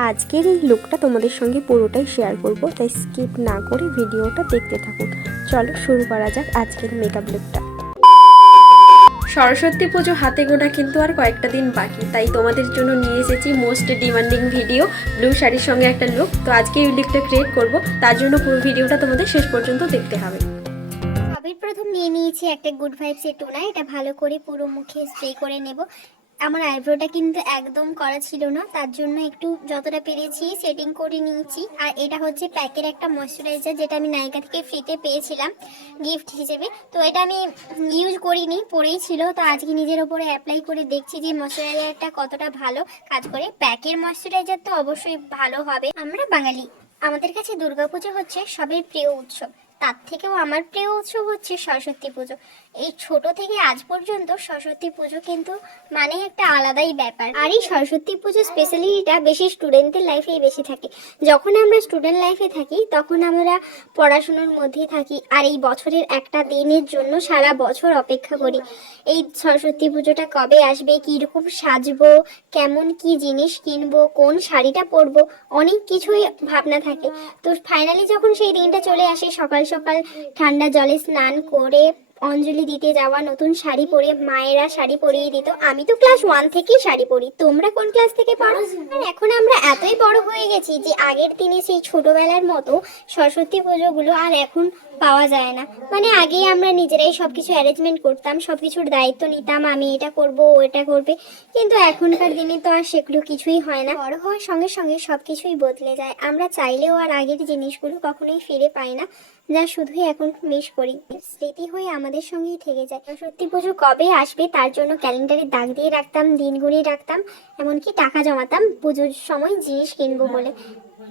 আজকের এই লুকটা তোমাদের সঙ্গে পুরোটাই শেয়ার করব তাই স্কিপ না করে ভিডিওটা দেখতে থাকুন চলো শুরু করা যাক আজকের মেকআপ লুকটা সরস্বতী পুজো হাতে গোনা কিন্তু আর কয়েকটা দিন বাকি তাই তোমাদের জন্য নিয়ে এসেছি মোস্ট ডিমান্ডিং ভিডিও ব্লু শাড়ির সঙ্গে একটা লুক তো আজকে এই লুকটা ক্রিয়েট করব তার জন্য পুরো ভিডিওটা তোমাদের শেষ পর্যন্ত দেখতে হবে। সবের প্রথম নিয়ে নিয়েছি একটা গুড ভাইবসের টোনা এটা ভালো করে পুরো মুখে স্প্রে করে নেব। আমার আইব্রোটা কিন্তু একদম করা ছিল না, তার জন্য একটু যতটা পেরেছি সেটিং করে নিয়েছি। আর এটা হচ্ছে প্যাকের একটা ময়শ্চারাইজার যেটা আমি নায়িকা থেকে ফ্রিতে পেয়েছিলাম গিফট হিসেবে। তো এটা আমি ইউজ করিনি, পরেই ছিল। তো আজকে নিজের ওপরে অ্যাপ্লাই করে দেখছি যে ময়শ্চারাইজারটা কতটা ভালো কাজ করে। প্যাকের ময়শ্চারাইজার তো অবশ্যই ভালো হবে। আমরা বাঙালি, আমাদের কাছে দুর্গাপুজো হচ্ছে সবের প্রিয় উৎসব। তার থেকেও আমার প্রিয় উৎসব হচ্ছে সরস্বতী পুজো। এই ছোট থেকে আজ পর্যন্ত সরস্বতী পুজো কিন্তু মানে একটা আলাদাই ব্যাপার। আর এই সরস্বতী পুজো স্পেশালিটা বেশি স্টুডেন্টদের লাইফেই বেশি থাকে। যখন আমরা স্টুডেন্ট লাইফে থাকি, তখন আমরা পড়াশুনোর মধ্যেই থাকি। আর এই বছরের একটা দিনের জন্য সারা বছর অপেক্ষা করি। এই সরস্বতী পুজোটা কবে আসবে, কীরকম সাজবো, কেমন কি জিনিস কিনবো, কোন শাড়িটা পরবো, অনেক কিছুই ভাবনা থাকে। তো ফাইনালি যখন সেই দিনটা চলে আসে, সকাল সকাল ঠান্ডা জলে স্নান করে অঞ্জলি দিতে যাওয়া নতুন শাড়ি পরে মায়েরা শাড়ি পরিয়ে দিত। আমি তো ক্লাস ওয়ান থেকেই শাড়ি পরি। তোমরা কোন ক্লাস থেকে পড়ো? আর এখন আমরা এতই বড় হয়ে গেছি যে আগের দিনে সেই ছোটবেলার মতো সরস্বতী পুজোগুলো আর এখন পাওয়া যায় না। মানে আগে আমরা নিজেরাই সব কিছু অ্যারেঞ্জমেন্ট করতাম সব কিছুর দায়িত্ব নিতাম, আমি এটা করব এটা করবে। কিন্তু এখনকার দিনে তো আর সেগুলো কিছুই হয় না। বড় হওয়ার সঙ্গে সঙ্গে সব কিছুই বদলে যায়। আমরা চাইলেও আর আগের জিনিসগুলো কখনোই ফিরে পাই না, যা শুধুই এখন মিস করি। স্মৃতি হয়ে আমাদের সঙ্গেই থেকে যায়। সত্যি পুজো কবে আসবে তার জন্য ক্যালেন্ডারে দাগ দিয়ে রাখতাম দিনগুলি রাখতাম, এমনকি টাকা জমাতাম, পুজোর সময় জিনিস কিনবো বলে।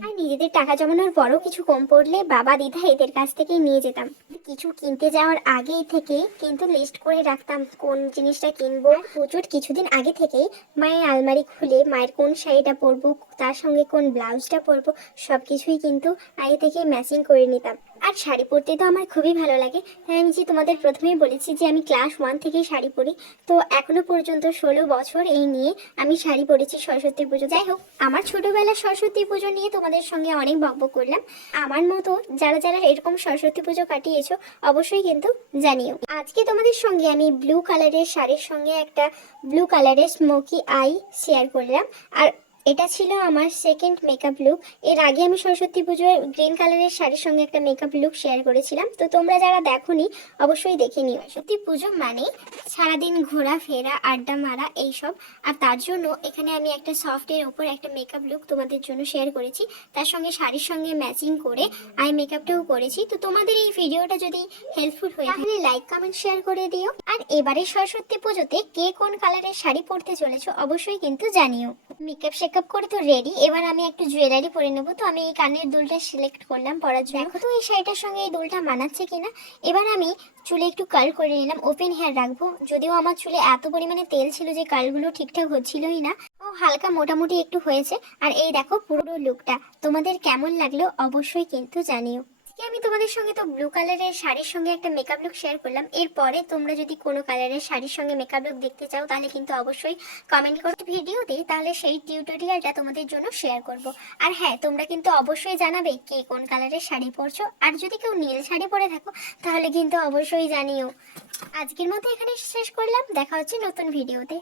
আর নিজেদের টাকা জমানোর পরও কিছু কম পড়লে বাবা দিদা এদের কাছ থেকে নিয়ে যেতাম। কিছু কিনতে যাওয়ার আগে থেকে কিন্তু লিস্ট করে রাখতাম কোন জিনিসটা কিনবো। পুজোর কিছুদিন আগে থেকেই মায়ের আলমারি খুলে মায়ের কোন শাড়িটা পরবো, তার সঙ্গে কোন ব্লাউজটা পরবো সব কিছুই কিন্তু আগে থেকে ম্যাচিং করে নিতাম। আর শাড়ি পরতে তো আমার খুবই ভালো লাগে। তাই আমি যে তোমাদের প্রথমেই বলেছি যে আমি ক্লাস ওয়ান থেকেই শাড়ি পরি, তো এখনও পর্যন্ত ষোলো বছর এই নিয়ে আমি শাড়ি পরেছি সরস্বতী পুজো। যাই হোক, আমার ছোটবেলার সরস্বতী পুজো নিয়ে তোমাদের সঙ্গে অনেক বকবক করলাম। আমার মতো যারা যারা এরকম সরস্বতী পুজো কাটিয়েছো, অবশ্যই কিন্তু জানিও। আজকে তোমাদের সঙ্গে আমি ব্লু কালারের শাড়ির সঙ্গে একটা ব্লু কালারের স্মোকি আই শেয়ার করলাম। আর এটা ছিল আমার সেকেন্ড মেকআপ লুক এর আগে আমি সরস্বতী পুজোর গ্রিন কালারের শাড়ির সঙ্গে একটা মেকআপ লুক শেয়ার করেছিলাম। তো তোমরা যারা দেখোনি, অবশ্যই দেখে নিও। সত্যি পুজো মানে সারাদিন ঘোরা, ফেরা, আড্ডা মারা এইসব। আর তার জন্য এখানে আমি একটা সফটের ওপর একটা মেকআপ লুক তোমাদের জন্য শেয়ার করেছি। তার সঙ্গে শাড়ির সঙ্গে ম্যাচিং করে আই মেকআপটাও করেছি। তো তোমাদের এই ভিডিওটা যদি হেল্পফুল হয়ে তাহলে লাইক কমেন্ট শেয়ার করে দিও। আর এবারে সরস্বতী পুজোতে কে কোন কালারের শাড়ি পরতে চলেছো, অবশ্যই কিন্তু জানিও। মেকআপ শেকআপ করে তো রেডি এবার আমি একটু জুয়েলারি পরে নেব। তো আমি এই কানের দুলটা সিলেক্ট করলাম পরার জন্য। দেখো। তো এই শাড়িটার সঙ্গে এই দুলটা মানাচ্ছে কিনা? এবার আমি চুলে একটু কার্ল করে নিলাম ওপেন হেয়ার রাখব। যদিও আমার চুলে এত পরিমাণে তেল ছিল যে কার্লগুলো ঠিকঠাক হচ্ছিলই না। ও হালকা মোটামুটি একটু হয়েছে। আর এই দেখো পুরো লুকটা তোমাদের কেমন লাগল অবশ্যই কিন্তু জানিও। আজকে আমি তোমাদের সঙ্গে তো ব্লু কালারের শাড়ির সঙ্গে একটা মেকআপ লুক শেয়ার করলাম। এরপরে তোমরা যদি কোনো কালারের শাড়ির সঙ্গে মেকআপ লুক দেখতে চাও, তাহলে কিন্তু অবশ্যই কমেন্ট করতে ভিডিওতে তাহলে সেই টিউটোরিয়ালটা তোমাদের জন্য শেয়ার করব। আর হ্যাঁ তোমরা কিন্তু অবশ্যই জানাবে কে কোন কালারের শাড়ি পরছো। আর যদি কেউ নীল শাড়ি পরে থাকো, তাহলে কিন্তু অবশ্যই জানিও। আজকের মতো এখানে শেষ করলাম, দেখা হচ্ছে নতুন ভিডিওতে